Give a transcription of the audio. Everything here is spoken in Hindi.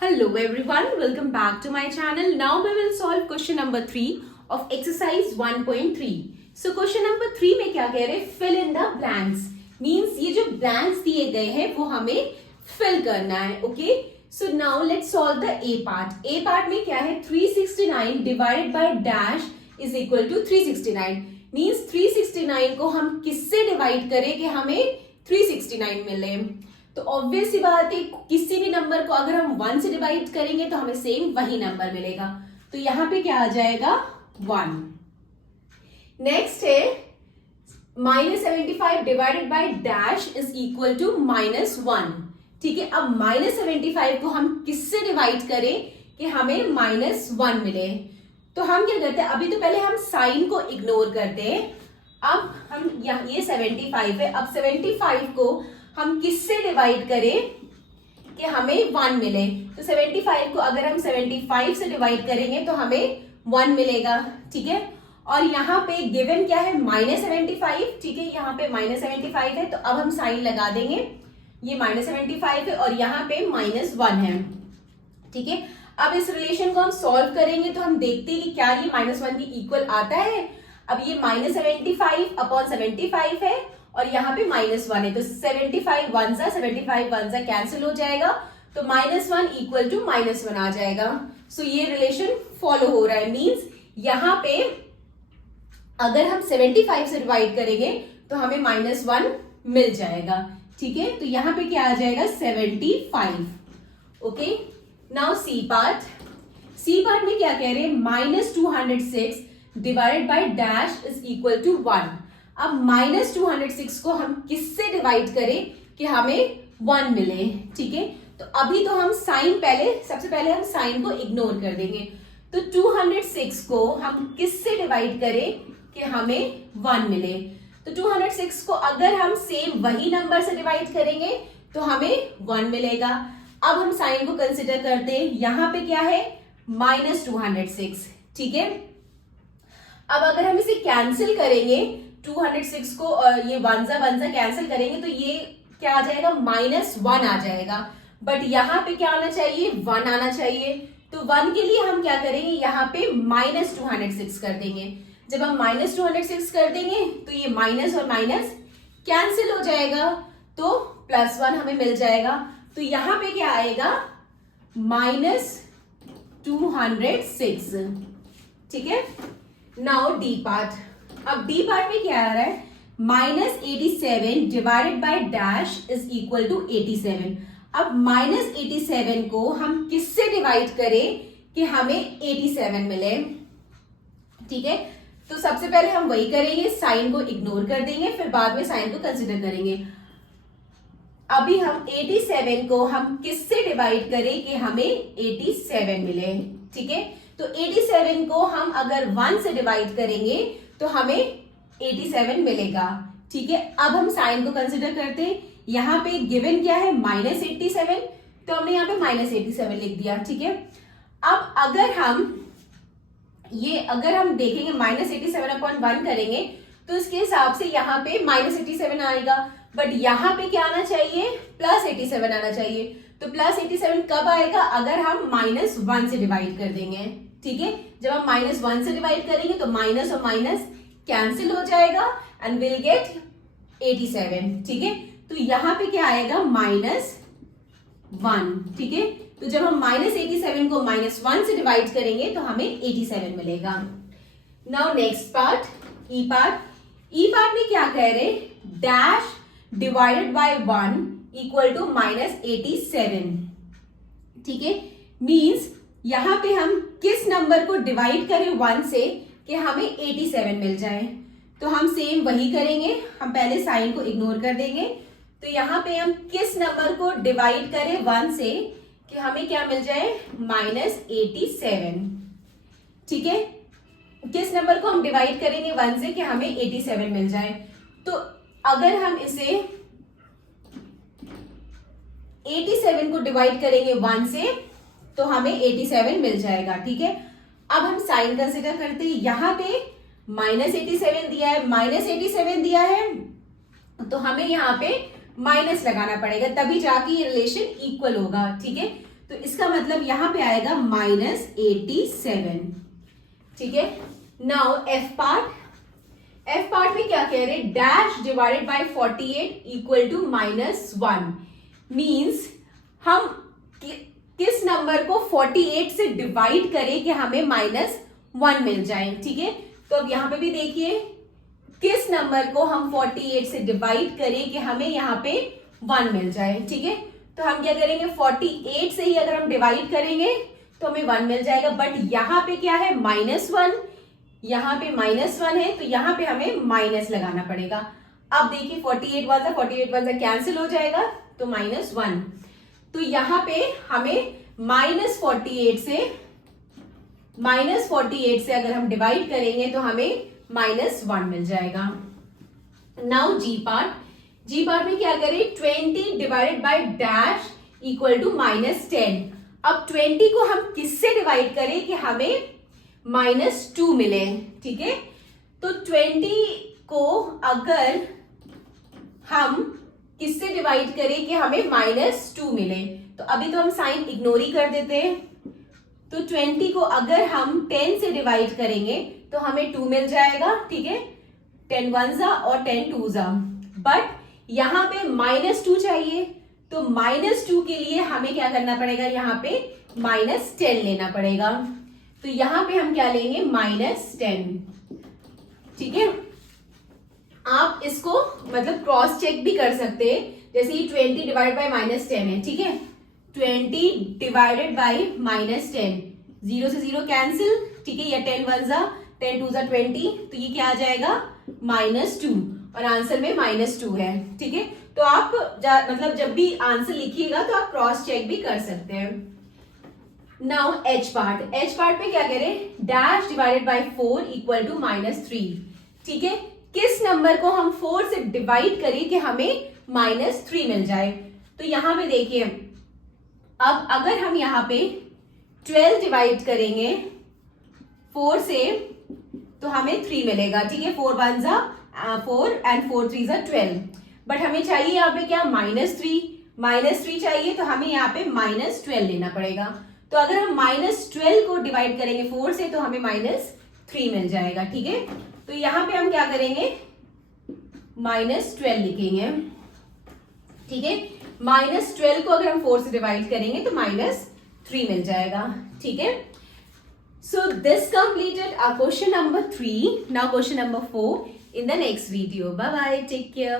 Hello everyone, welcome back to my channel. Now we will solve question number 3 of exercise 1.3. So question number 3 में क्या कह रहे हैं? Fill in the blanks. Means ये जो blanks दिए गए हैं वो हमें fill करना है. Okay? So now let's solve the A part. A part में क्या है? 369 divided by dash is equal to 369. Means 369 को हम किससे डिवाइड करें कि हमें 369 मिले? तो ऑब्वियस सी बात है, किसी भी नंबर को अगर हम 1 से डिवाइड करेंगे तो हमें सेम वही नंबर मिलेगा. तो यहां पे क्या आ जाएगा? 1. नेक्स्ट है -75 divided by dash is equal to -1. ठीक है, अब -75 को हम किससे डिवाइड करें कि हमें -1 मिले? तो हम क्या करते हैं, अभी तो पहले हम साइन को इग्नोर करते हैं. अब हम ये 75 है, अब 75 को हम किससे डिवाइड करें कि हमें 1 मिले? तो 75 को अगर हम 75 से डिवाइड करेंगे तो हमें 1 मिलेगा. ठीक है, और यहाँ पे गिवन क्या है? -75. ठीक है, यहाँ पे -75 है, तो अब हम साइन लगा देंगे. ये -75 है और यहाँ पे -1 है. ठीक है, अब इस रिलेशन को हम सॉल्व करेंगे तो हम देखते हैं कि क्या ये -1 की इक्वल आता है. अब ये -75 अपॉन 75 है और यहाँ पे -1 है, तो 75 1 जा कैंसिल हो जाएगा, तो -1 इक्वल टू -1 आ जाएगा. सो ये रिलेशन फॉलो हो रहा है. मींस यहाँ पे अगर हम 75 से डिवाइड करेंगे तो हमें -1 मिल जाएगा. ठीक है, तो यहाँ पे क्या आ जाएगा? 75. Okay, now C part. C part में क्या कह रहे हैं? -206 divided by dash is equal to 1. अब -206 को हम किससे डिवाइड करें कि हमें 1 मिले? ठीक है, तो अभी तो हम साइन सबसे पहले हम साइन को इग्नोर कर देंगे. तो 206 को हम किससे डिवाइड करें कि हमें 1 मिले? तो 206 को अगर हम सेम वही नंबर से डिवाइड करेंगे तो हमें 1 मिलेगा. अब हम साइन को कंसिडर करते हैं. यहां पे क्या है? -206. ठीक है, अब अगर हम इसे कैंसिल करेंगे 206 को, ये 1 जा कैंसिल करेंगे तो ये क्या आ जाएगा? -1 आ जाएगा. बट यहाँ पे क्या आना चाहिए? 1 आना चाहिए. तो 1 के लिए हम क्या करेंगे? यहाँ पे -206 कर देंगे. जब हम -206 कर देंगे तो ये माइनस और माइनस कैंसिल हो जाएगा, तो +1 हमें मिल जाएगा. तो यहाँ पे क्या आएगा? -206. ठीक है, नाउ डी पार्ट. अब डी पार्ट में क्या आ रहा है? -87 divided by dash is equal to 87. अब -87 को हम किससे डिवाइड करें कि हमें 87 मिले? ठीक है, तो सबसे पहले हम वही करेंगे, साइन को इग्नोर कर देंगे, फिर बाद में साइन को कंसिडर करेंगे. अभी हम 87 को हम किससे डिवाइड करें कि हमें 87 मिले? ठीक है, तो 87 को हम अगर 1 से डिवाइड करेंगे तो हमें 87 मिलेगा. ठीक है, अब हम साइन को कंसिडर करते हैं. यहाँ पे गिवन क्या है? -87, तो हमने यहाँ पे -87 लिख दिया. ठीक है, अब अगर हम देखेंगे -87 अपॉन 1 करेंगे तो इसके हिसाब से यहाँ पे -87 आएगा. बट यहाँ पे क्या आना चाहिए? +87 आना चाहिए. तो +87 कब आएगा? अगर हम -1 से डिवाइड कर देंगे. ठीक है, जब हम -1 से डिवाइड करेंगे तो माइनस और माइनस कैंसिल हो जाएगा एंड विल गेट 87. ठीक है, तो यहां पे क्या आएगा? -1. ठीक है, तो जब हम -87 को -1 से डिवाइड करेंगे तो हमें 87 मिलेगा. Now next part, E part. E part में क्या कह रहे? Dash divided by 1 equal to -87. ठीक है, मीन्स यहां पे हम किस नंबर को डिवाइड करें 1 से कि हमें 87 मिल जाए? तो हम सेम वही करेंगे, हम पहले साइन को इग्नोर कर देंगे. तो यहां पे हम किस नंबर को डिवाइड करें 1 से कि हमें क्या मिल जाए? -87. ठीक है, किस नंबर को हम डिवाइड करेंगे 1 से कि हमें 87 मिल जाए? तो अगर हम इसे 87 को डिवाइड करेंगे 1 से तो हमें 87 मिल जाएगा. ठीक है, अब हम साइन कंसिडर करते हैं. यहाँ पे -87 दिया है, -87 दिया है, तो हमें यहाँ पे माइनस लगाना पड़ेगा, तभी जाके ये रिलेशन इक्वल होगा. ठीक है, तो इसका मतलब यहां पे आएगा -87। ठीक है, नाउ एफ पार्ट में क्या कह रहे हैं, dash divided by 48 equal to -1 means हम किस नंबर को 48 से डिवाइड करें कि हमें -1 मिल जाए। ठीक है, तो अब यहां पे भी देखिए किस नंबर को हम 48 से डिवाइड करें कि हमें यहां पे 1 मिल जाए। ठीक है, तो हम क्या करेंगे, 48 से ही अगर हम डिवाइड करेंगे तो हमें 1 मिल जाएगा, बट यहां पे क्या है, -1, यहां पे -1 है, तो यहां पे हमें माइनस लगाना पड़ेगा। अब देखिए 48 कैंसिल हो जाएगा, तो -1, तो यहां पे हमें -48 से अगर हम डिवाइड करेंगे तो हमें -1 मिल जाएगा। नाउ जी पार्ट में क्या करें, 20 divided by dash equal to -10। अब 20 को हम किससे डिवाइड करें कि हमें -2 मिले। ठीक है, तो 20 को अगर हम किससे डिवाइड करें कि हमें -2 मिले, तो अभी तो हम साइन इग्नोर ही कर देते हैं। तो 20 को अगर हम 10 से डिवाइड करेंगे तो हमें 2 मिल जाएगा। ठीक है, 10 1 और 10 2 बट यहां पे -2 चाहिए, तो -2 के लिए हमें क्या करना पड़ेगा, यहां पे -10 लेना पड़ेगा। तो यहां पे हम क्या लेंगे, -10। ठीक है, आप इसको मतलब क्रॉस चेक भी कर सकते हैं, जैसे ये 20 डिवाइड बाय -10 है। ठीक है, 20 डिवाइडेड बाय -10, 0 से 0 कैंसिल। ठीक है, या 10 1 10 2 20, तो ये क्या आ जाएगा, -2, और आंसर में -2 है। ठीक है, तो आप मतलब जब भी आंसर लिखिएगा तो आप क्रॉस चेक भी कर सकते हैं। नाउ एच पार्ट में क्या करें, dash divided by 4 equal to -3। ठीक है, किस नंबर को हम 4 से डिवाइड करें कि हमें -3 मिल जाए। तो यहां पे देखिए, अब अगर हम यहां पे 12 डिवाइड करेंगे 4 से तो हमें 3 मिलेगा। ठीक है, 4 1 4 एंड 4 3 12, बट हमें चाहिए यहाँ पे क्या, -3 चाहिए, तो हमें यहाँ पे -12 लेना पड़ेगा। तो अगर हम -12 को डिवाइड करेंगे 4 से तो हमें -3 मिल जाएगा। ठीक है, तो यहां पे हम क्या करेंगे, -12 लिखेंगे। ठीक है, -12 को अगर हम 4 से डिवाइड करेंगे तो -3 मिल जाएगा। ठीक है, so this completed our question number 3. Now question number 4 in the next video. Bye bye, take care.